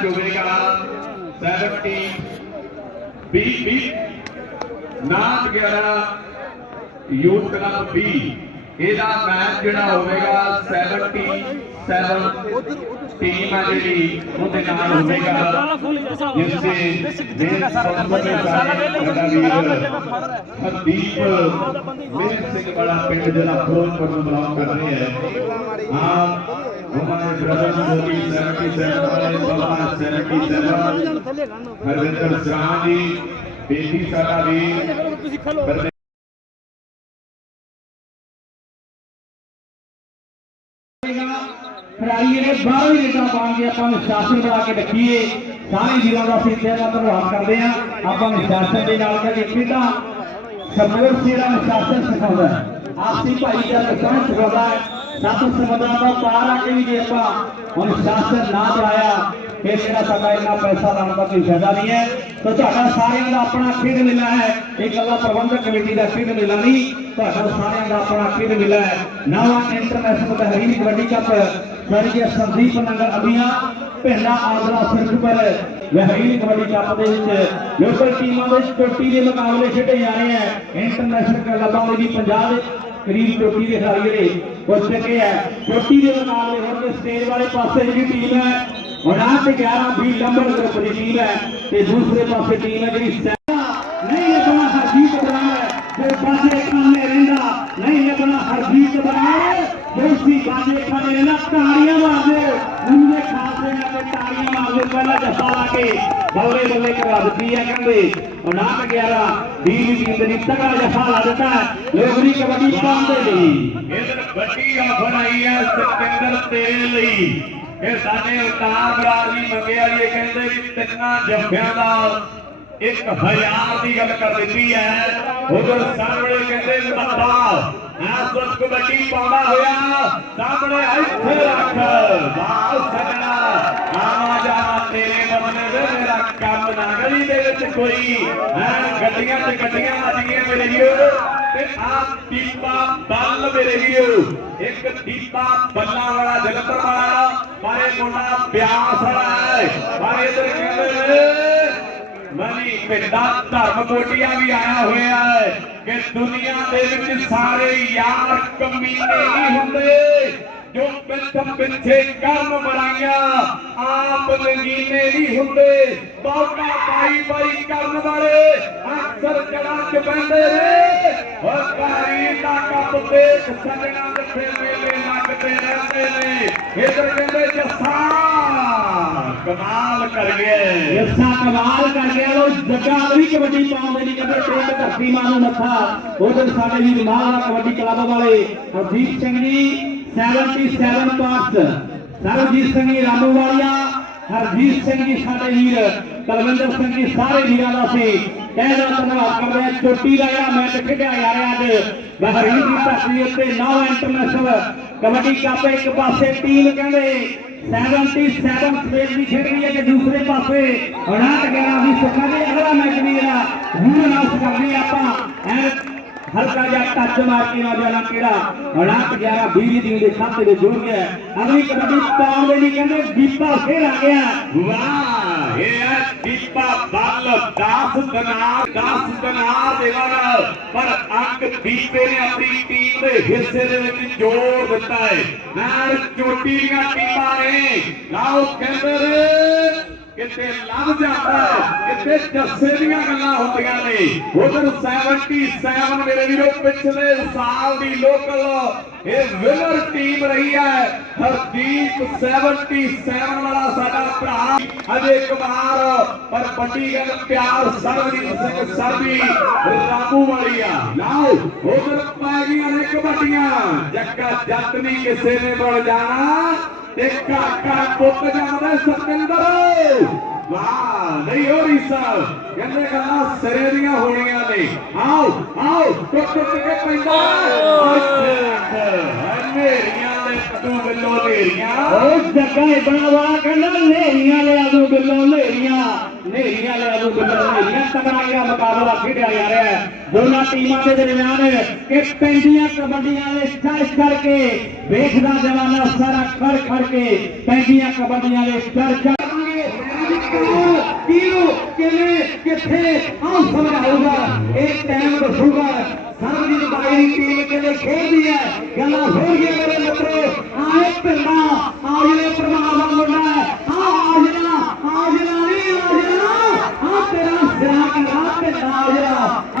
Match होगा 70 20 नाथ 11 youth club B ਇਹਦਾ match ਜਿਹੜਾ ਹੋਵੇਗਾ 77 ਟੀਮ ਹੈ ਜਿਹੜੀ ਉਹਦੇ ਨਾਲ ਹੋਵੇਗਾ ਜਿਸ ਦੇ ਮੇਨ ਸਪਾਂਸਰ ਨੇ ਸਾਡਾ ਵੀਰ ਹਰਦੀਪ ਮੇਰ ਸਿੰਘ ਵਾਲਾ ਪਿੰਡ ਜਿਹੜਾ ਫਿਰੋਜ਼ਪੁਰ ਨੂੰ ਬਿਲੋਂਗ ਕਰ ਰਿਹਾ ਹੈ। ਹਾਂ हमारे ब्रदर मोदी 77 वाले बाबा 77 हरविंदर सिंह जी बेटी साडा वीर खिलाड़ी ने 12 विकेटा पा के अपन शासन बना के रखिए सारे वीरों का असं धन्यवाद करते हैं। अपन शासन के नाल करके खेडा समूह सेरा शासन सिखाता है आपसी भाईचारा समझ सिखाता है सत समुद्रां का पार आके भी जे हम शासन ना चलाया फिर ਜਿਹੜਾ ਸਾਡਾ ਇੰਨਾ पैसा लाने का कोई फायदा नहीं है। तो ਤੁਹਾਡਾ ਸਾਰਿਆਂ ਦਾ ਆਪਣਾ ਖੇਡ ਮੇਲਾ है एक गल्ला प्रबंधक कमेटी का खेड मेला नहीं ਤੁਹਾਡਾ ਸਾਰਿਆਂ ਦਾ ਆਪਣਾ ਖੇਡ ਮੇਲਾ है। नवा इंटरनेशनल बहरीन कबड्डी कप स्वर्गीय संदीप नगर अभिया पिंडा आगरा सिर्फ पर बहरीन कबड्डी कप लोकल टीमों के चोटी के मुकाबले खेडे जा रहे हैं। इंटरनेशनल क्लबों में भी 50 करीब चोटी के खिलाड़ी हो चुके हैं। चोटी के मुकाबले होकर स्टेज वाले पास जी टीम है 11-20 नंबर ग्रुप की टीम है ते दूसरे पास टीम है जी नहीं लगना हरजीत बनाए जो बाजे खाने रहंदा नहीं लगना हरजीत बनाए जो उसी बाजे खाने रहंदा ताड़ियां मार दे उनके खासे ने ताड़ियां मार दे पहला जफा लाके बल्ले बल्ले करा दी है कहंदे 11-20 टीम ने तगड़ा जफा ला देता है लोगरी कबड्डी पाਉਂਦੇ ਲਈ इधर बड़ी ऑफर आई है सतेंद्र तेरे ਲਈ ਇਹ ਸਾਡੇ ਉਤਾਰ ਬਰਾੜ ਵੀ ਮੰਗੇ ਵਾਲੀ ਕਹਿੰਦੇ ਵੀ ਤਿੰਨਾਂ ਜੱਫਿਆਂ ਦਾ 1000 ਦੀ ਗੱਲ ਕਰ ਦਿੱਤੀ ਹੈ। ਉਧਰ ਸਾਹਮਣੇ ਕਹਿੰਦੇ ਮੱਤਾ ਇਸ ਵਕਤ ਕਬੱਡੀ ਪਾਉਂਦਾ ਹੋਇਆ ਸਾਹਮਣੇ ਇੱਥੇ ਰੱਖ ਵਾਹ ਸਜਣਾ ਆਵਾ ਜਾ ਤੇਰੇ ਬੰਦੇ ਵੇ ਮੇਰਾ ਕੰਮ ਨਾ ਗਲੀ ਦੇ ਵਿੱਚ ਕੋਈ ਗੱਡੀਆਂ ਤੇ ਗੱਡੀਆਂ ਵੱਜੀਆਂ ਮੇਰੇ ਵੀਰੋ ਤੇ ਆਪ ਦੀਪਾ ਬੱਲ ਮੇਰੇ ਵੀਰੋ ਇੱਕ ਦੀਪਾ ਬੱਲਾ ਵਾਲਾ ਜਲੰਧਰ ਵਾਲਾ ਮਾਰੇ ਮੁੰਡਾ ਬਿਆਸ ਵਾਲਾ ਹੈ ਮਾਰੇ ਇਧਰ ਕਹਿੰਦੇ ਮਨੀ ਪਿੰਡਾ ਧਰਮ ਕੋਟੀਆਂ ਵੀ ਆਇਆ ਹੋਇਆ ਹੈ ਕਿ ਦੁਨੀਆ ਦੇ ਵਿੱਚ ਸਾਰੇ ਯਾਰ ਕਮੀਨੇ ਨਹੀਂ ਹੁੰਦੇ ਜੋ ਪਿੱਛੇ ਪਿੱਛੇ ਕਰਮ ਬਣਾਇਆ ਆਪ ਨਗੀਨੇ ਨਹੀਂ ਹੁੰਦੇ ਬਹੁਤਾ ਬਾਈ ਬਾਈ ਕਰਨ ਵਾਲੇ ਅਕਸਰ ਜੜਾਂ ਚ ਪੈਂਦੇ ਨੇ ਹਕਾਰੀ ਦਾ ਕੱਪ ਦੇਖ ਸਜਣਾ ਦੇ ਮੇਲੇ ਲੱਗਦੇ ਰਹਿੰਦੇ ਨੇ ਇਧਰ ਕਹਿੰਦੇ ਜੱਸਾ कमाल कर गए जस्सा कमाल कर गया वो जग्गा भी कबड्डी पाਉਂਦੇ नहीं कहते पिंड धरती मानो मथा उधर साडे वीर माला कबड्डी क्लब वाले हरजीत सिंह जी 77 पास सरजीत सिंह जी रामूवालिया हरजीत सिंह जी साडे वीर कलविंदर सिंह जी सारे वीरां दा सी कहना धन्यवाद करदे हैं। चोटी दा जिहड़ा मैच खेडिया जा रहा है बहरीन की धरती उत्ते नवा इंटरनेशनल कबड्डी कप एक पासे टीम कहंदे 77 स्टेज भी खेल रही है कि दूसरे पासे 11 भी सुखा दे अगला मैच भी जरा हुण अनाउंस कर दी आपां हल्का जा टच मार के ना जाना केड़ा 11-20 टीम के खाते में जुड़ गया अगली कबड्डी पाਉਂਦੇ नहीं कहते दीपा फिर आ गया वाह ये है दीपा बल 10 दिनार देवागा पर अंक दीपे ने अपनी टीम के हिस्से दे विच जोड़ दिता है नाल चोटी ਦੀਆਂ ਟੀਮਾਂ ने लाओ कहंदे ने किते लग जाता है किते जस्से ਦੀਆਂ ਗੱਲਾਂ ਹੁੰਦੀਆਂ ਨੇ ਉਧਰ 77 मेरे वीरों पिछले साल दी लोकल ये विनर टीम रही है हरदीप 77 वाला साडा भरा अजय कुमार पर बड़ी गल प्यार सरजीत सिंह सरबी रामू वाली आ लाओ उधर पै गईयां ने कबड्डियां जक्का जट नहीं किसे ने बन जाना ते काका पुत जांदा सतेंद्र वाह नहीं हो रही साहब कहते गल्लां सिरे दियां होणीਆਂ ने आओ आओ टुट टुट के पैंदा नेरियां ले कदू बिल्लो नेरियां ओ जग्गा बड़ा वाला कहंदा नेरियां ले आदू बिल्लो नेरियां ले आदू बिल्लो नेरियां तगड़ा जिहा मुकाबला खेडिया जा रहा है दोनों टीमां के दरमियान कि पैंदियां कबड्डियां दे चढ़ करके देखदा जवाना सारा खड़ खड़ के पैंदियां कबड्डियां दे चढ़ किथे आओ समझाऊगा एक टाइम दसूगा सरबजीत भाई की टीम कहते खेलती है गल्ला हो गया मेरे मित्रों आए पिंडा आज ने परमात्मा मुंडा आज ना नहीं आज तेरा सिरा का पिंडा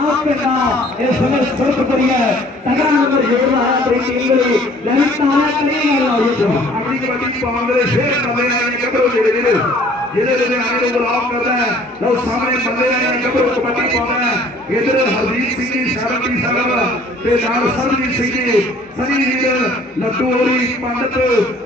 आज पिंडा ये समय सुरख करी है तगड़ा नंबर जोड़ रहा है अपनी टीम के लिए लेकिन तारा करेगा ये जो अगली कबड्डी कांग्रेस शेर मल्ले आए कबड्डी ਜਿਹੜੇ ਜਿਹੜੇ ਆने ਨੂੰ ਬਲੌਕ ਕਰਦਾ ਹੈ ਲਓ ਸਾਹਮਣੇ ਮੱਲੇ ਆਏ ਕਬड्डी ਕਬੱਡੀ ਪਾਉਂਦਾ ਹੈ ਇਧਰ ਹਰਦੀਪ ਸਿੰਘ ਜੀ ਸ਼ਰਮਜੀਤ ਸਾਹਿਬ ਤੇ ਨਾਲ ਸਰਬਜੀਤ ਸਿੰਘ ਜੀ ਸਨੀ ਵੀਰ ਲੱਡੂ ਹੋਰੀ ਪੰਡਤ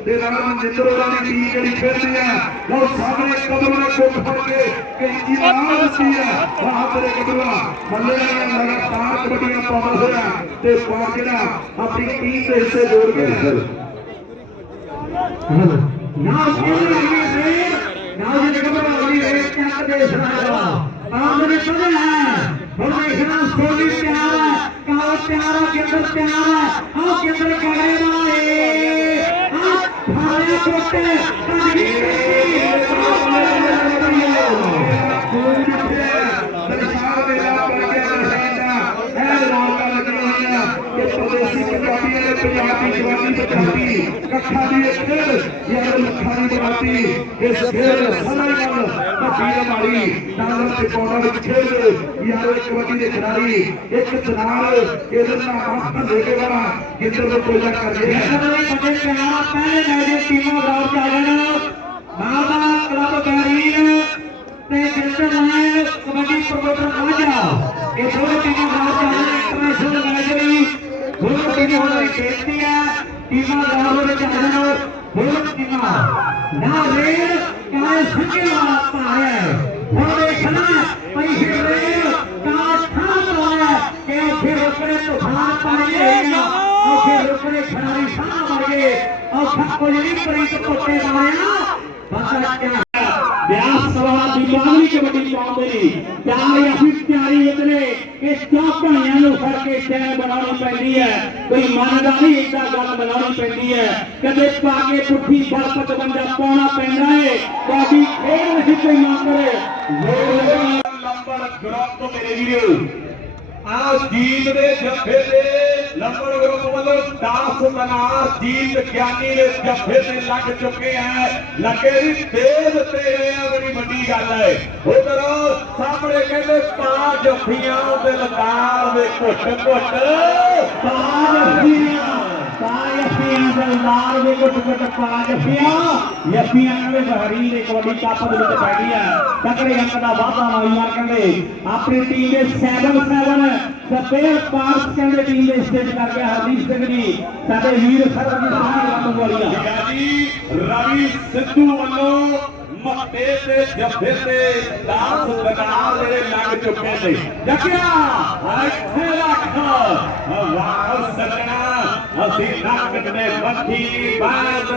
ਤੇ ਨਾਲ ਮਨਜਿੰਦਰ ਹੋਰਾਂ ਦੀ ਟੀਮ ਜਿਹੜੀ ਖੇਡਦੀ ਹੈ ਲਓ ਸਾਹਮਣੇ ਕਬਰ ਨੇ ਕੁੱਟ ਫੜ ਕੇ ਕੈਂਚੀ ਨਾਲ ਦਿੱਤੀ ਹੈ ਵਾਹ ਤੇਰੇ ਕਬਰਾਂ ਮੱਲੇ ਆਏ ਲਗਾਤਾਰ ਕਬੱਡੀਆਂ ਪਾਉਂਦਾ ਹੋਇਆ ਤੇ ਪਾ ਜਿਹੜਾ ਆਪਣੀ ਟੀਮ ਦੇ ਹਿੱਸੇ ਜੋੜ ਕੇ now ये खबर अगली रेस के अंदर देश रहा आमने सुने हैं और देखना सोनी प्यार है काला प्यार के अंदर प्यार है आओ के अंदर कहे ना आप भारे कोटे कजरी पंजाबी जवानी पंजाबी कखा दी खेल यार लखा दी बनाती इस खेल सारी गल भट्टी मारी डालर ते पौड़ा विच खेल यार एक कबड्डी दे खिलाड़ी एक जनाल इधर ना हाथ लेके वाला किधर को कोयला कर दे बड़े प्यारा पहले मैच टीमां दौड़ के आ गए मादा क्लब बैरीन ते जिंदर लाइन कबड्डी प्रमोटर मांझा ये दोनों टीमां दौड़ के आ गए इंटरनेशनल मैच ਲਈ दोनों टीमें होने खेलती है टीमां दौड़ में आ जाओ दोनों टीमां ना रेल काले संगे वाला पाया है और देखना पैसे रेल का ठाम रहा है कि फिर रोकने तो भाग पाएंगे और फिर रोकने खिलाड़ी सामने मर गए और सबको यही परित कोटे मारे बता क्या ब्यास सभा दीपावली कबड्डी पाਉਂਦੇ ਨੇ ਪਿਆਰੀ ਅਸੀਂ ਪਿਆਰੀ ਇਤਨੇ ਕਿ ਚਾਹ ਭਾਈਆਂ ਨੂੰ ਫੜ ਕੇ ਸ਼ਹਿਰ ਬਣਾਉਣੀ ਪੈਂਦੀ ਹੈ ਕੋਈ ਮੰਨਦਾ ਨਹੀਂ ਇਦਾਂ ਗੱਲ ਬਣਾਉਣੀ ਪੈਂਦੀ ਹੈ ਕਦੇ ਪਾ ਕੇ ਪੁੱਠੀ ਬਲ 55 ਪਾਉਣਾ ਪੈਂਦਾ ਹੈ ਬਾਕੀ ਖੇਡ ਨਹੀਂ ਕੋਈ ਨਾ ਕਰੇ ਲੰਬੜ ਗਰੁੱਪ ਮੇਰੇ ਵੀਰੋ ਆ ਜੀਤ ਦੇ ਜੱਫੇ ਤੇ ਲੰਬੜ ਗਰੁੱਪ ਵੱਲੋਂ 10 ਮਨਾਰ ਜੀਤ ਗਿਆਨੀ ਦੇ ਜੱਫੇ ਤੇ ਲੱਗ ਚੁੱਕੇ ਹੈ ਲੱਗੇ ਵੀ ਤੇਜ਼ ਤੇ ਆ ਬੜੀ ਵੱਡੀ ਗੱਲ ਹੈ ਉਧਰ ਸਾਹਮਣੇ ਕਹਿੰਦੇ ਪਾ ਜੱਫੀਆਂ ਤੇ ਲਤਾਰ ਦੇ ਘੁੱਟ ਘੁੱਟ ਪਾ ਜੱਫੀਆਂ दलदार ਦੇ ਕੁੱਟ ਕੁੱਟ ਪਾ ਜੱਫੀਆਂ ਕਹਿੰਦੇ ਬਹਰੀਨ ਦੇ ਕਬੱਡੀ ਕੱਪ ਦੇ ਵਿੱਚ ਪੈ ਗਈ ਹੈ ਤਕੜੇ ਅੰਕ ਦਾ ਵਾਧਾ ਹੋਇਆ ਕਹਿੰਦੇ ਆਪਣੀ ਟੀਮ ਦੇ 7-7 ਸਪੇਅਰ ਪਾਰਟਸ ਕਹਿੰਦੇ ਟੀਮ ਦੇ ਸਟੇਜ ਕਰ ਗਿਆ ਹਰਦੀਪ ਸਿੰਘ ਜੀ ਸਾਡੇ ਵੀਰ ਸਰਬਜੀਤ ਸਿੰਘ ਰੰਗ ਵਾਲੀਆ ਜੀ ਰਵੀ ਸਿੱਧੂ ਵੱਲੋਂ ਮੱਤੇ ਤੇ ਜੱਫੇ ਤੇ 10 ਬਨਾਰ ਜਿਹੜੇ ਲੱਗ ਚੁੱਕੇ ਨੇ ਜੱਗਿਆ ਇੱਥੇ ਰੱਖ ਵਾਹ ਸੱਜਣਾ ਅਸੀਂ ਨੱਕ ਦੇ ਮੱਥੀ ਬਾਦ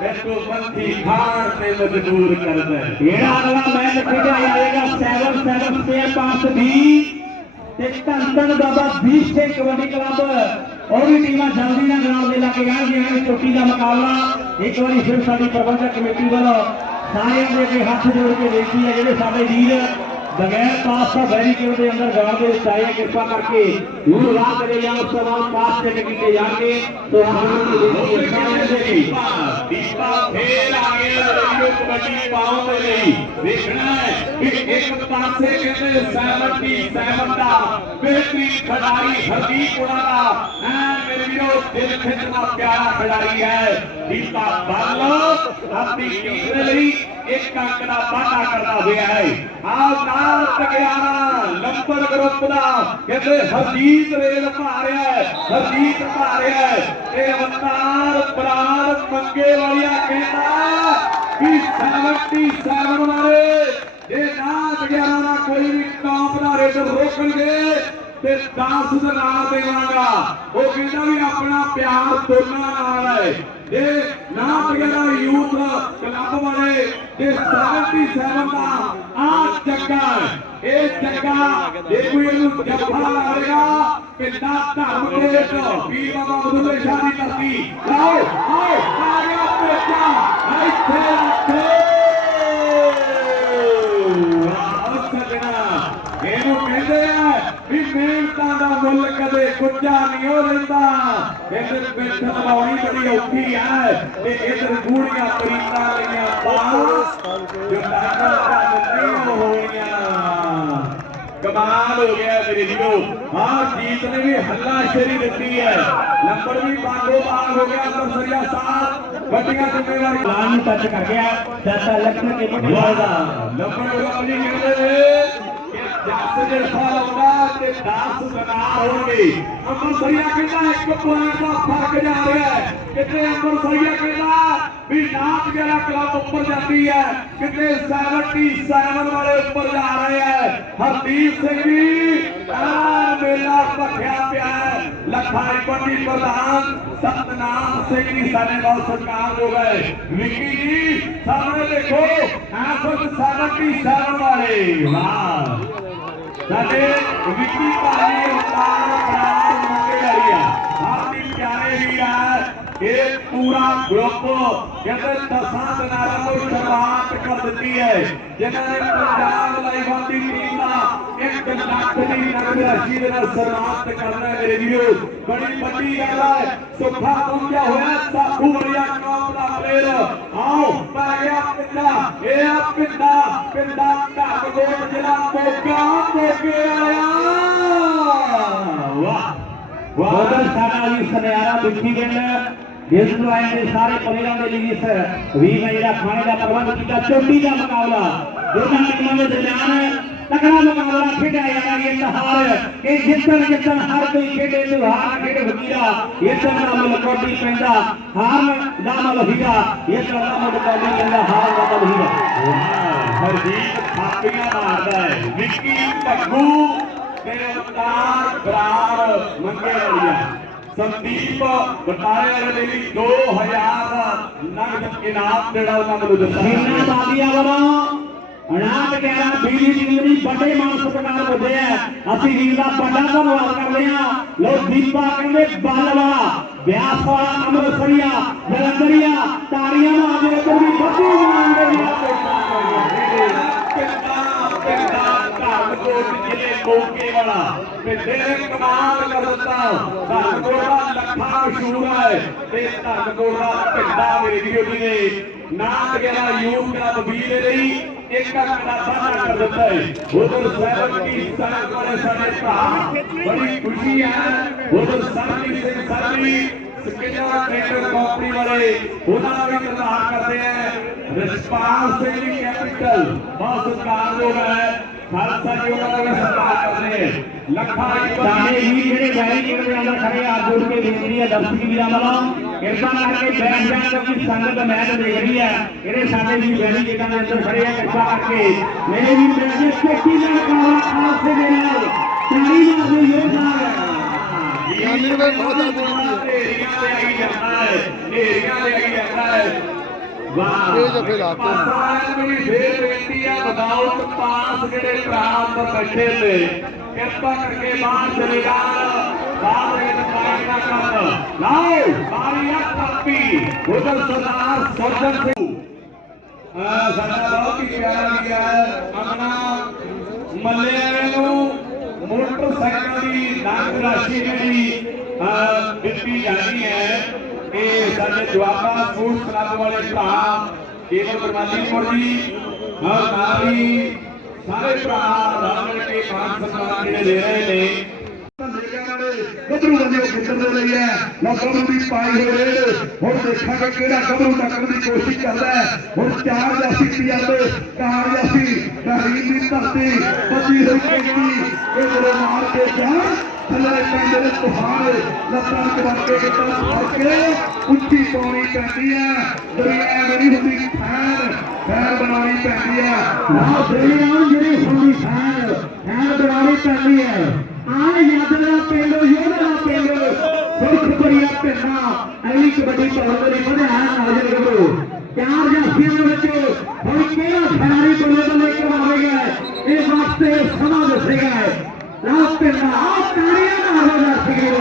ਤੇ ਤੂੰ ਮੱਥੀ ਖਾਣ ਤੇ ਮਜਬੂਰ ਕਰਦਾ ਜਿਹੜਾ ਅਗਲਾ ਮੈਚ ਖੇਡਿਆ ਜਾਏਗਾ 7-7 ਸਪੇਅਰ ਪਾਰਟਸ ਵੀ ਤੇ ਧੰਨ ਬਾਬਾ 20 ਤੇ ਕਬੱਡੀ ਕਲੱਬ और भी टीम जल्दी ना ग्राउंड में लाके आएंगे चोटी का मुकाबला एक बार फिर साडी प्रबंधक कमेटी वालों सारे के हाथ जोड़ के बेनती है जेडे साडे वीर बगैर पास का बैरिकेड के अंदर गांव के चाहे कृपा करके दूर राह करे या सवाल पास से किए जाके तो हम दीपा खेल आ गया रेडियो कबड्डी पाओ के लिए देखना है कि एक पासे कहते 77 का बेहतरीन खिलाड़ी हरदीप उड़ाना मेरे वीरों दिल खिंचना प्यारा खिलाड़ी है दीपा बालो अपनी टीम के लिए एक अंक का वादा करता हुआ है आज नाल तगियारा लंबर ग्रुप का कहते हरजीत रेल पा रहा है हरजीत पा रहा है ये अवतार प्राण मंगे वालिया कहता कि 77 मारे ये ना तगियारा ना कोई भी टॉप का रेडर रोकणगे ते 10 ਦੇ ਨਾਲ ਦੇਵਾਂਗਾ ਉਹ ਕਹਿੰਦਾ ਵੀ ਆਪਣਾ ਪਿਆਰ ਦੋਨਾਂ ਨਾਲ ਹੈ ਇਹ ਨਾ ਤਗੜਾ ਯੂਥ ਕਲੱਬ ਵਾਲੇ ਤੇ 77 ਦਾ ਆ ਜੱਗਾ ਇਹ ਜੱਗਾ ਜੇ ਕੋਈ ਇਹਨੂੰ ਜੱਫਾ ਲਾਏਗਾ ਪਿੰਡਾ ਧਰਮ ਦੇ ਵੀਰ ਬਾਬਾ ਮਧੂਲੇ ਸ਼ਾਹ ਦੀ ਧਰਤੀ ਲਾਓ ਆਓ ਆ ਗਿਆ ਪੇਚਾ ਇੱਥੇ ਰੱਖੋ ਵਾਹ ਸੱਜਣਾ ਮੁੱਲ ਕਦੇ ਕੁੱਜਾ ਨਹੀਂ ਹੋ ਰਹਿੰਦਾ। ਇਧਰ ਪਿੱਠ ਲਵਾਉਣੀ ਬੜੀ ਔਖੀ ਹੈ ਤੇ ਇਧਰ ਗੂੜੀਆਂ ਪ੍ਰੀਤਾਂ ਲਈਆਂ ਤਾਂ ਜੋ ਡਾਕਟਰ ਘਰ ਨਹੀਂ ਹੋਣੀਆਂ। कमाल हो गया मेरे जीरो। हाँ जीत ने भी हल्ला शेरी देती है, नंबर भी बागो बाग हो गया। सरसरिया साथ बटिया जिम्मेवारी लाइन टच कर गया चाचा लक्ष्मण के मुंह वाला नंबर वाली कहते हैं कि जस जैसा होगा ते 10 बना होंगे। अंबरसरिया कहता एक पॉइंट का फर्क जा रहा है, कितने अंबरसरिया कहता भी नाथ गेला क्लब ऊपर जाती है, कितने 77 वाले ऊपर जा रहे हैं। हरदीप सिंह भी मेला भखिया पिया है। लखाई पंडी प्रधान सतनाम सिंह जी सारे बहुत सरकार हो गए। विकी जी सामने देखो 77 वाले वाह साडे विकी भाई उतार प्राण मंगे वाली है। आपकी प्यारे भी है ये पूरा ग्रुप कहते 10 दिनारा को शुरुआत कर दी है, जिन्होंने पंजाब लाइवादी टीम का 1 लाख की नगद राशि सम्मानित करना है। मेरे वीरो बड़ी बड़ी गल है। सुखा पहुंचा हुआ साखू वालिया टॉप का प्लेयर आओ पै गया पिंडा ये पिंडा पिंडा ढाककोट जिला मोगा मोगे आया। वाह उधर साडा भी सनियारा बिट्ठी पिंड इस लाइन के सारे प्लेयरों के लिए इस वी में ਜਿਹੜਾ ਖਾਣੇ ਦਾ ਪ੍ਰਬੰਧ ਕੀਤਾ। ਚੋਟੀ ਦਾ ਮੁਕਾਬਲਾ ਦੋਨਾਂ ਟੀਮਾਂ ਦੇ ਦਰਮਿਆਨ ਤਕੜਾ ਮੁਕਾਬਲਾ ਖੇਡਿਆ ਜਾਣਾ। ਇਹ ਤਿਉਹਾਰ ਇਹ ਜਿੱਤਣ ਹਰ ਕੋਈ ਖੇਡੇ ਤਿਉਹਾਰ ਖੇਡ ਵਕੀਰਾ ਇਤਨ ਦਾ ਮੁੱਲ ਕੋਡੀ ਪੈਂਦਾ ਹਾਰ ਦਾ ਮੁੱਲ ਹੀਰਾ ਇਤਨ ਦਾ ਮੁੱਲ ਕੋਡੀ ਪੈਂਦਾ ਹਾਰ ਦਾ ਮੁੱਲ ਹੀਰਾ। ਹਰਜੀਤ ਥਾਪੀਆਂ ਮਾਰਦਾ ਹੈ। ਵਿੱਕੀ ਭੱਗੂ ਤੇ ਅਵਤਾਰ ਬਰਾੜ ਮੰਗੇ ਵਾਲੀਆ संदीप बताया मेरी 2000 नगद इनाम देना उन्होंने दसा। ਇਹਨਾਂ ਬਾਦੀਆਂ ਵੱਲੋਂ 59 ਬਿਜਲੀ ਜਿੰਨੀ ਵੱਡੇ ਮਾਨ ਸਤਿਕਾਰ ਹੁੰਦੇ ਆ। ਅਸੀਂ ਵੀਰ ਦਾ ਵੱਡਾ ਧੰਨਵਾਦ ਕਰਦੇ ਹਾਂ। ਲੋ ਦੀਪਾ ਕਹਿੰਦੇ ਬੱਲ ਵਾਲਾ ਵਿਆਸ ਵਾਲਾ ਅੰਮ੍ਰਿਤਸਰੀਆ ਜਲੰਧਰੀਆ ਤਾੜੀਆਂ ਮਾਰਦੇ ਉੱਪਰ ਵੀ ਵੱਡੀ ਮਾਨ ਦੇ जिले मोगे वाला कमाल कर दिता। धर्मकोट का लखा मशहूर है धर्मकोट का पिंडा मेरे वीडियो जी ने नाथ गेला यूथ क्लब वीर रही एक कड़ा साझा कर दिता है। उधर 77 वाले साडे भरा बड़ी खुशी है। उधर सरजीत सिंह सरजी स्किनर ट्रेडर कंपनी वाले उन्होंने भी धन्यवाद करते हैं। रिस्पाल सिंह जी कैपिटल बहुत सत्कार हो गए खालसा जी उन्होंने भी सत्कार करते हैं। लखा ਸਾਡੇ ਵੀ ਜਿਹੜੇ ਬੈਰੀਕੇਡ ਦੇ ਅੰਦਰ ਖੜੇ ਆ ਜੁੜ ਕੇ ਬੇਨਤੀ ਹੈ ਦਰਸ਼ਕ ਵੀਰਾਂ ਵੱਲੋਂ ਕਿਰਪਾ ਕਰਕੇ ਬੈਠ ਜਾਣ ਕਿਉਂਕਿ ਸੰਗਤ ਮੈਚ ਦੇਖ ਰਹੀ ਹੈ। ਜਿਹੜੇ ਸਾਡੇ ਵੀ ਬੈਰੀਕੇਡਾਂ ਦੇ ਅੰਦਰ ਖੜੇ ਆ ਕਿਰਪਾ ਕਰਕੇ ਮੇਰੇ ਵੀ ਮੇਰੇ ਚੇਤੀ ਦਾ ਕਾਲਾ ਖਾਲਸੇ ਦੇ ਨਾਲ ਤਾੜੀ ਮਾਰਦੇ ਯੋਧਾ ਢੇਰੀਆਂ ਤੇ ਆਈ ਜਾਂਦਾ ਹੈ ਢੇਰੀਆਂ ਤੇ ਆਈ ਜਾਂਦਾ ਹੈ। ਵਾਹ ਇਹ ਜਫੇ ਲਾਤੇ ਮੇਰੀ ਫੇਰ ਬੇਨਤੀ ਹੈ ਵਿਦਾਊਟ ਪਾਸ ਜਿਹੜੇ ਭਰਾ ਅੰਦਰ ਬੈਠੇ ਨੇ ਕਿਰਪਾ ਕਰਕੇ ਬਾਹਰ ਚਲੇ ਜਾਣ। ਬਾਹਰ ਇਹ ਦੁਕਾਨ ਦਾ ਕੰਮ ਲਾਓ ਬਾਰੀਆ ਕਾਪੀ ਉਧਰ ਸਰਦਾਰ ਸਰਜਨ ਸਿੰਘ ਸਾਡਾ ਬਹੁਤ ਹੀ ਪਿਆਰਾ ਵੀਰ ਹੈ ਆਪਣਾ ਮੱਲੇ ਨੂੰ मोटरसाइकिल की नगद राशि जी दी जानी है। ये साडे जवाबा स्पोर्ट्स क्लब वाले भरा केवल परमालीपुर जी और नाली सारे भरा रल के मान सम्मान दे रहे हैं। गबरू बंदे खिचर दे रही है ना गबरू भी पाई हो रहे हुण देखा कि गबरू टक्कर की कोशिश करता है। हुण 4 जाफी पियाते कार जाफी बहरीन की धरती बची हुई खेती ये मार के क्या थले पैंदे तूफान लत्तां करके करके उच्ची पानी पैंदी है। दरिया मेरी होंदी फैन बनानी पैंदी है ਨਾ ਦਰਿਆ ਜਿਹੜੀ ਹੁੰਦੀ ਫੈਨ ਬਣਾਉਣੀ ਪੈਂਦੀ ਹੈ। ਆਹ ਯਾਦਰਾ ਪਿੰਡ ਯੋਧਾ ਪਿੰਡ ਸੁਰਖਪੁਰੀਆ ਪਿੰਡਾਂ ਐਨੀ ਕਬੱਡੀ ਭਾਰਤ ਦੇ ਵਧਿਆ ਨੌਜਵਾਨ ਗੱਭਰੂ 4 ਜਾਫੀਆਂ ਦੇ ਵਿੱਚ ਹੁਣ ਕਿਹੜਾ ਖਿਡਾਰੀ ਬੱਲੇ ਬੱਲੇ ਕਰਵਾਵੇਗਾ ਇਹ ਵਾਸਤੇ ਸਮਾਂ ਦੱਸੇਗਾ। ਲਾਓ ਪਿੰਡਾਂ ਆਹ ਤਾੜੀਆਂ ਮਾਰੋ ਦਰਸ਼ਕੋ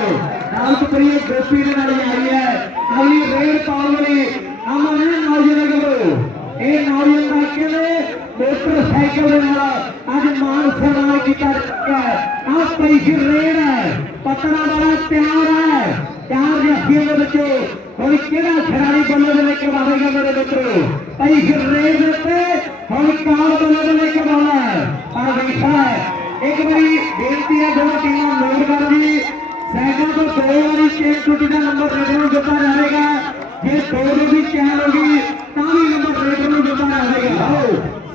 ਨਾਲ ਪ੍ਰਿਯ ਗੋਪੀ ਦੇ ਨਾਲ ਆ ਰਹੀ ਹੈ ਅਗਲੀ ਰੇਡ ਪਾਉਣ ਵਾਲੀ ਅਮਨ ਨੌਜਵਾਨ ਗੱਭਰੂ ਇਹ ਨੌਜਵਾਨ ਦਾ ਕਹਿੰਦੇ मोटरसाइकिल मोटरसाइकिल के नाल अज मान सम्मान किया जा है। आज पैसे रेड है, पत्थर वाला प्यार है, चार जफ्फियों के बच्चों और केड़ा खिलाड़ी बल्ले बल्ले करवाएगा मेरे मित्रों। पैसे रेड पे और कार बल्ले बल्ले करवाना है और देखा है एक बारी बेनती है दोनों टीमें नोट कर दी साइकिल को दो बारी चेक टूटी का नंबर रेडर में जोता रहेगा। ये दो भी चैन होगी ताली नंबर रेडर में जोता रहेगा।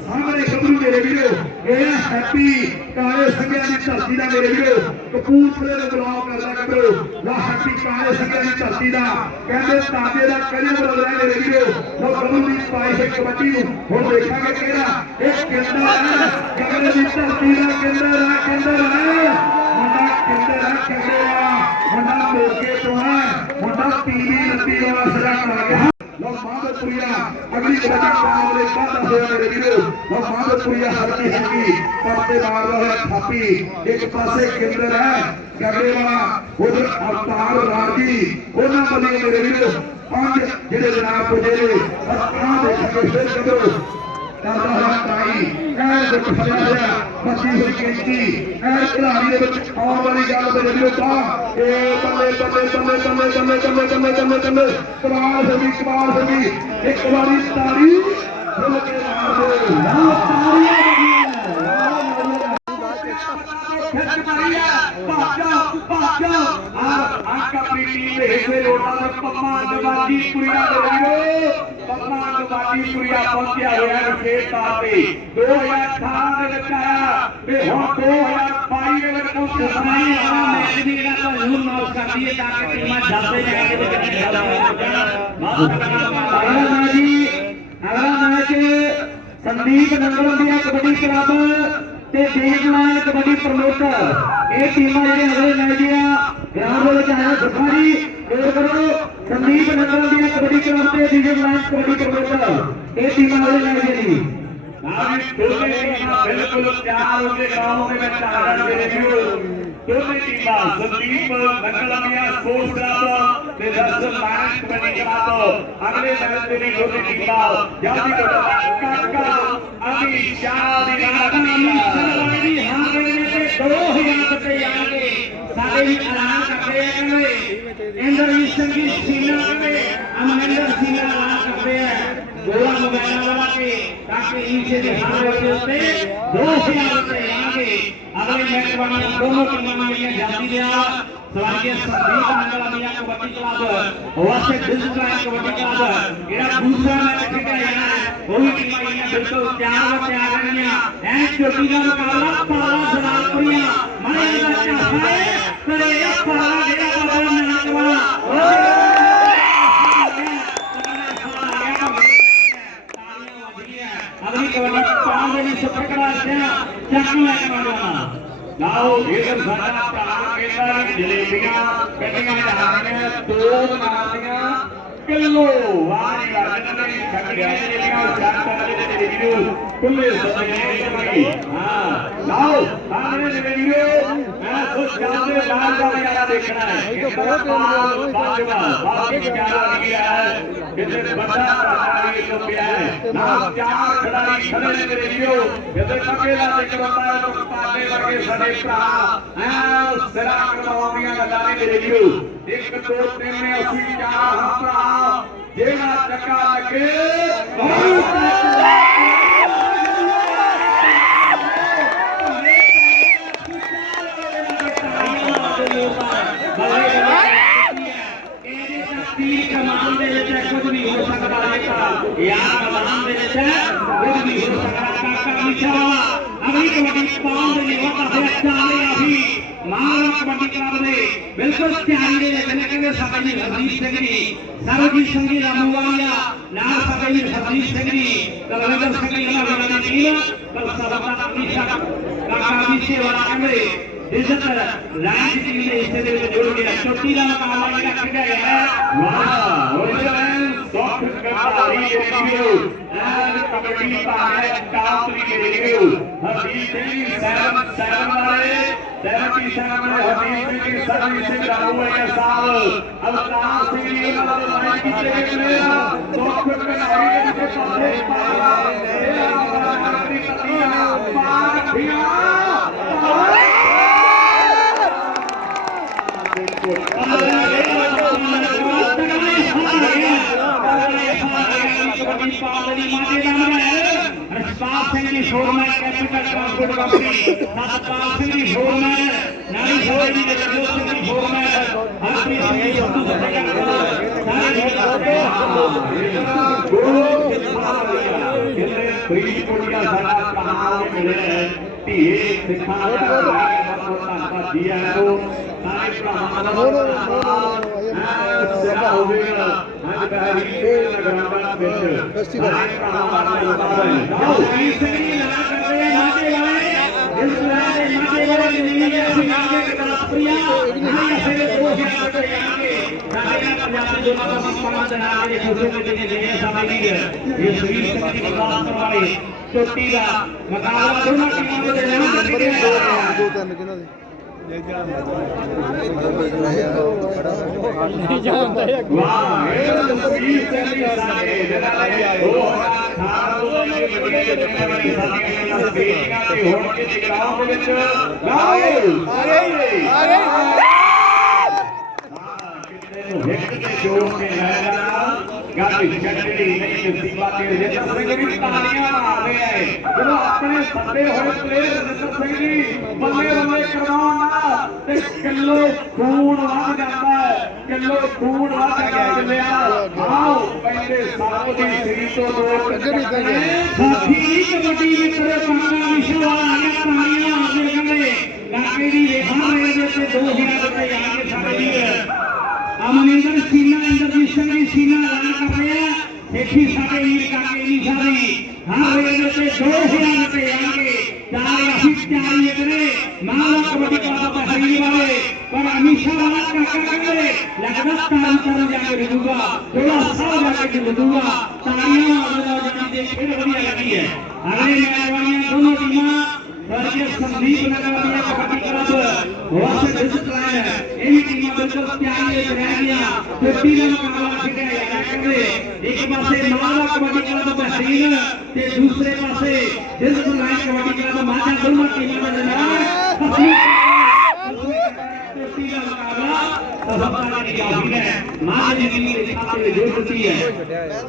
सामने गबरू मेरे वीरो ये हैप्पी काले संघिया की धरती का मेरे वीरो कपूरथले को बुलाओ करता गबरू वाह हैप्पी काले संघिया की धरती का कहते ताजे का करियर बदल रहा है मेरे वीरो वो गबरू की पाई है कबड्डी हम देखेंगे केड़ा एक केंद्र है गबरू की धरती का केंद्र है मुंडा केंद्र है केंद्र मुंडा मोके तो है मुंडा टीवी नदी वाला सजा कर गया माधोपुरिया अगली कबड्डी मुकाबले वादा होया मेरे वीरो और माधोपुरिया हल्की हल्की पर्दे मार रहा है थापी एक पासे केंद्र है गगड़े वाला उधर अवतार राजी ओना बने मेरे वीरो पांच जिले जनाब पुजे और कहां देखेंगे फिर करो करदा है ट्राई ऐ जो फसला होया बची हुई कैंची ऐ खिलाड़ी दे विच आउण वाली गल मेरे वीरो ता ए बल्ले बल्ले बल्ले बल्ले बल्ले बल्ले बल्ले बल्ले बल्ले कमाल होगी एक बारी ताली खुल के मार दो ना तालियां पहुंचा हुआ विशेष तौर पर 2018 में आया हम 2022 में मैच भी जरूर नॉक कर दिए ताकि टीम जाते अगला मैच संदीप नंगल दिया कबड्डी क्लब ते देवलाल कबड्डी प्रमोटर ये टीमां जेहड़े अगले मैच दिया ग्राउंड में आया सुखा जी गौर करो संदीप नंगल दिया कबड्डी क्लब ते देवलाल कबड्डी प्रमोटर ये टीमां अगले मैच दी दोनों टीमां बिल्कुल तैयार होकर गांव में मैदान में रहियो दोनों टीमां संदीप नंगलमिया स्पोर्ट्स क्लब ते दर्शन लायंस कबड्डी क्लब अगले मैच में दोनों टीमां जल्दी काका अभी शादी हारे ने 2000 रुपए आके सारे भी ऐलान करते हैं इंद्रजीत सिंह की सीना में अमरिंदर सिंह ऐलान करते हैं गोला मोबाइल वाला के ताकि इनसे दिखाने होते 2000 रुपए आके अगले मैच वाले दोनों टीमों में जाती दिया स्वर्गीय संदीप नंगलमिया कबड्डी क्लब वैसे डिजिटल कबड्डी क्लब ये दूसरा मैच खेला है वो भी टीमां ये बिल्कुल तैयार आ गई हैं एंड चोटी का मुकाबला पाला जलालपुरिया मारे का चाहा है करे ये पाला जेड़ा बाबा नाक वाला अगली कबड्डी पाल में सुपर करा दिया चाकू लेके मारना लाओ इधर सारा प्यार केंद्र जलेबियां कटियां जाने दो नातियां किलो वाली राजन ने खकड़ियां जलेबियां चार तरह के वीडियो खुले सजाए भाई हां लाओ सामने से वीडियो मैं कुछ जाते बाहर का नजारा देखना है कितना बाजवा बाकी क्या लगी है कितने बड़ा खिलाड़ी को पिया है ना चार खिलाड़ी खड़े ने मेरे वीडियो जैसे अकेला देख रहा है तो पाटे वर्गे सड़े भरा है सिरा करवाउनियां गदारी मेरे वीडियो 1 2 3 में 80 4 भरा जेना चक्का लगे कमान दे कुछ भी हो सकता है यार कमान दे कुछ भी हो सकता काका पीछे वाला अगली कबड्डी पाल दे होता है चाले अभी मारा कबड्डी क्लब दे बिल्कुल तैयारी दे कहंगे साडी हरदीप सिंह जी सरजीत सिंह जी रामवालिया नाल साडी हरदीप सिंह जी कलवेंद्र सिंह जी वाला दी टीम पर सबका पीछा काका पीछे वाला कहंगे इज्जत राज टीम ने इसे दे जोड़ गया चोटी का मुकाबला इनका खेला है वाह ओरिजिनल सॉफ्ट कबड्डी के वीडियो एंड कबड्डी पाए काउंट्री के वीडियो हरदीप सिंह 7 वाले 77 वाले हरदीप सिंह सरजीत सिंह रामवालिया साहब अवतार सिंह जी वाले लाइन की चेक में सॉफ्ट कबड्डी के पासे पाया ਦੀ foreman capital transport company Satpal Singh ਦੀ ਫੋਰਮੈਨ ਨਾਲੀ ਸੋਹਣੀ ਦੀ ਜਗਜੋਤ ਸਿੰਘ ਦੀ ਫੋਰਮੈਨ ਹਰਪ੍ਰੀਤ ਸਿੰਘ ਦੀ ਸੰਧੂ ਫਤਿਹਗੜ੍ਹ ਸਾਰੇ ਫਰੀਦਕੋਟ ਦਾ ਸਾਡਾ ਕਹਾਣੀ ਮਿਲਿਆ ਧੀਏ ਸਿੱਖਾਂ ਦਾ ਧੰਨਵਾਦ ਜੀ ਹੈ ਉਹ ਸਾਰੇ ਭਰਾਵਾਂ ਦਾ ਸੇਵਾ ਹੋਵੇਗਾ ਅੱਜ ਬਹਿਰੀ ਨਗਰਾਂ ਵਿੱਚ ਸਾਰੇ ਭਰਾਵਾਂ ਦਾ ਧੰਨਵਾਦ ਸਿੰਘ ਦੀ ਲਾ ਕਰਦੇ ਮਾਝੇ ਵਾਲੇ ਇਸ ਤਰ੍ਹਾਂ ਦੇ ਮਾਝੇ ਵਾਲੇ ਨਹੀਂ ਹੈ ਅਸੀਂ ਆਗੇ ਕਲਾਪਰੀਆ ਨਹੀਂ ਅਸੀਂ ਦੋ ਹਿਆਰ ਤੇ ਆਗੇ ਸਾਡੇ ਨਾਲ ਪੰਜਾਬੀ ਦੋਨਾਂ ਦਾ ਸੰਪਰਕ ਬਣਾ ਕੇ ਖੁਸ਼ੀ ਵਿੱਚ ਜਿਹੜੇ ਸਮਝਦੀ ਹੈ ਇਹ ਸਰੀਰ ਸਿੰਘ ਦੀ ਵਿਕਾਸ ਵਾਲੇ ਚੋਟੀ ਦਾ ਮੁਕਾਬਲਾ ਦੋਨਾਂ ਟੀਮਾਂ ਦੇ ਦਰਮਿਆਨ ਲੱਗਿਆ ਹੋਇਆ ਦੋ ਤਿੰਨ ਕਿਹਨਾਂ ਦੇ ਵਾਹ ਇਹ ਤਸਵੀਰ ਚੱਲੀ ਸਾਡੇ ਜਿਹੜਾ 2018 ਤੋਂ ਲੈ ਕੇ ਵੱਡੀਆਂ ਜ਼ਿੰਮੇਵਾਰੀ ਸਾਡੀਆਂ ਬੇਟੀਆਂ ਤੇ ਹੋਣ ਕੇ ਜਗਰਾਉਂ ਦੇ ਵਿੱਚ ਲਾਓ ਹਿੱਟ ਤੇ ਜੋੜ ਕੇ ਲੈ ਜਾਣਾ ਗੱਲ ਛੱਡਣੀ ਨਹੀਂ ਨਸੀਬਾ ਤੇ ਰਜਿੰਦਰ ਸਿੰਘ ਵੀ ਤਾਲੀਆਂ ਮਾਰਦੇ ਆਏ ਜਦੋਂ ਆਪਣੇ ਸੱਦੇ ਹੋਏ ਪਲੇਅਰ ਰਜਿੰਦਰ ਸਿੰਘ ਜੀ ਬੱਲੇ ਬੱਲੇ ਕਰਵਾਉਣਾ ਤੇ ਕਿਲੋ ਖੂਨ ਵੱਧ ਜਾਂਦਾ ਹੈ ਕਿਲੋ ਖੂਨ ਵੱਧ ਗਿਆ ਆਓ ਪਹਿਲੇ ਸਾਹੋ ਦੀ ਸ੍ਰੀ ਤੋਂ ਲੋਕ ਸਾਥੀ ਕਬੱਡੀ ਵਿੱਚ ਕਾਂਗਾ ਵਿਸ਼ਵਾਸ ਆ ਗਿਆ ਤਾਲੀਆਂ ਮਾਰਦੇ ਕਹਿੰਦੇ ਕਾਕੇ ਦੀ ਰੇਖਾ ਦੇ ਵਿੱਚ 2000 ਰੁਪਏ ਆ ਕੇ ਸਾਡੇ ਵੀਰ ਅਮਨਿੰਦਰ ਸੀਨਾ ਇੰਦਰਜੀਤ ਸਿੰਘ ਦੀ ਸੀਨਾ ਐਲਾਨ ਕਰ ਰਹੇ ਆ ਦੇਖੀ ਸਾਡੇ ਵੀਰ ਕਾਕੇ ਨਹੀਂ ਸਾਰੇ ਹਰ ਵੇਲੇ ਤੇ 2000 ਰੁਪਏ ਆਣਗੇ ਚਾਰ ਅਸੀਂ 40 ਇਤਨੇ ਮਾਲਾ ਕਬੱਡੀ ਕਲੱਬ ਬਹਿਰੀ ਵਾਲੇ ਪਰ ਅਮੀਸ਼ਾ ਵਾਲਾ ਕਾਕਾ ਕਹਿੰਦੇ ਲੱਗਦਾ ਸਟਾਰ ਕਰਨ ਜਾ ਕੇ ਰੁਕੂਗਾ ਥੋੜਾ ਸਾਹ ਜਾ ਕੇ ਰੁਕੂਗਾ ਤਾੜੀਆਂ ਮਾਰਦਾ ਜਾਨੀ ਦੇ ਖੇਡ ਵਧੀਆ ਲੱਗੀ ਹੈ ਅਗਲੇ ਮੈਚ ਵਾਲੀਆਂ ਦੋਨੋਂ ਟੀਮਾਂ ਵਰਗੇ ਸੰਦੀਪ ਨਗਰ ਦੀਆਂ ਕਬੱਡੀ ਕਲੱਬ ਵਾਸਤੇ ਡਿਸਪਲਾਈ ਹੈ ਇਹ ਵੀ ਟੀਮਾਂ ਬਿਲਕੁਲ ਤਿਆਰੀ ਵਿੱਚ ਰਹਿ ਗਈਆਂ ਕੁੱਤੀ ਦਾ ਮੁਕਾਬਲਾ ਖੇਡਿਆ ਜਾਣਾ ਕਹਿੰਦੇ ਇੱਕ ਪਾਸੇ ਮਾਲਾ ਕਬੱਡੀ ਕਲੱਬ ਬਹਿਰੀਨ ਤੇ ਦੂਸਰੇ ਪਾਸੇ ਡਿਸਪਲਾਈ ਕਬੱਡੀ ਕਲੱਬ ਮਾਝਾ ਦੋਨਾਂ ਟੀਮਾਂ ਦੇ ਦਰਮਿਆਨ ਕੁੱਤੀ ਦਾ ਮੁਕਾਬਲਾ ਸਭਾ ਦੀ ਜਾਰੀ ਹੈ ਮਾਝੇ ਦੀ ਰੇਖਾ ਤੇ ਜੁੜਦੀ ਹੈ